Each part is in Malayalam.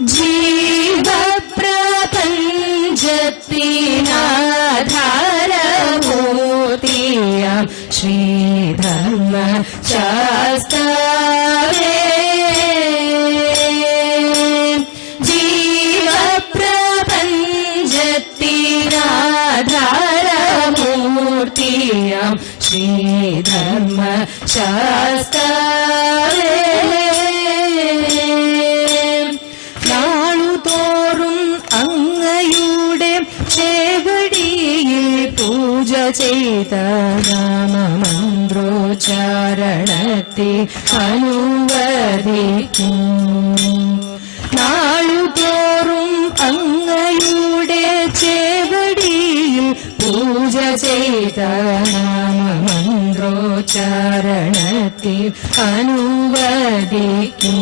जीवप्रपञ्चपतिना श्रीधर्म शास्तावे जीवप्रपञ्च श्रीधर्म शास्ता പൂജ ചെയ്ത രാമമന്ത്രോച്ചാരണത്തെ അനുവദിക്കും. നാളുതോറും അങ്ങയുടെ ചേവടിയിൽ പൂജ ചെയ്ത നാമമന്ത്രോച്ചാരണത്തെ അനുവദിക്കും.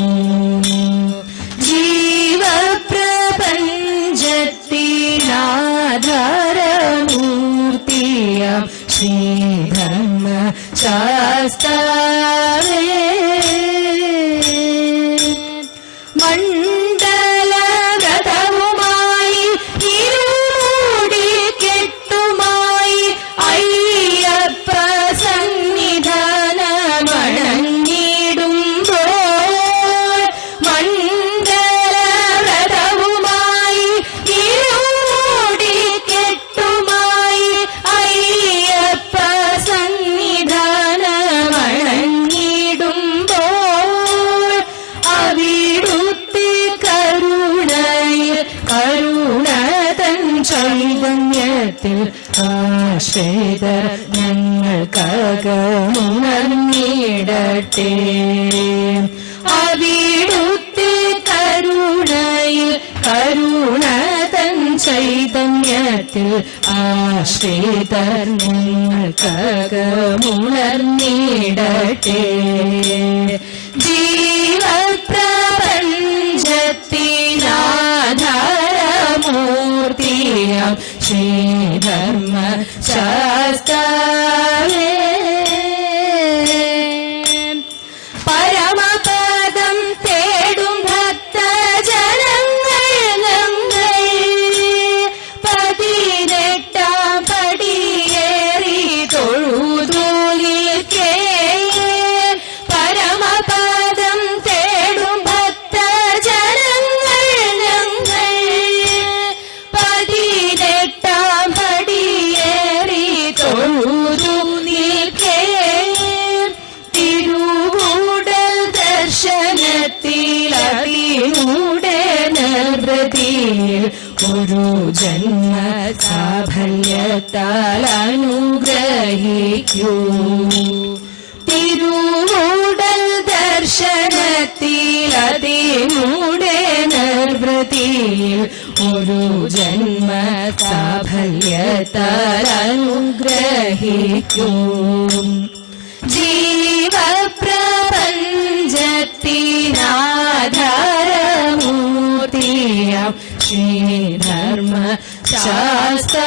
ജീവപ്രപഞ്ചത്തിനാധാരമൂർത്തിയാം കരുണയിൽ ചൈതന്യത്തിൽ ആശ്രിതർ ഞങ്ങൾക്കകമുണർന്നിടട്ടെ. അവിടുത്തെ കരുണയിൽ കരുണതൻ ചൈതന്യത്തിൽ ആശ്രിതർ ഞങ്ങൾക്കകമുണർന്നിടട്ടെ. ജീവപ്രപഞ്ചത്തിനാധാരമൂർത്തിയാം ശ്രീധർമ്മ कुरु जन्म अनुग्रहि को तिरुड दर्शनतीरदिमूडेन वृत्ति ओरुजन्मता भयता अनुग्रहि ధర్మ శాస్త్ర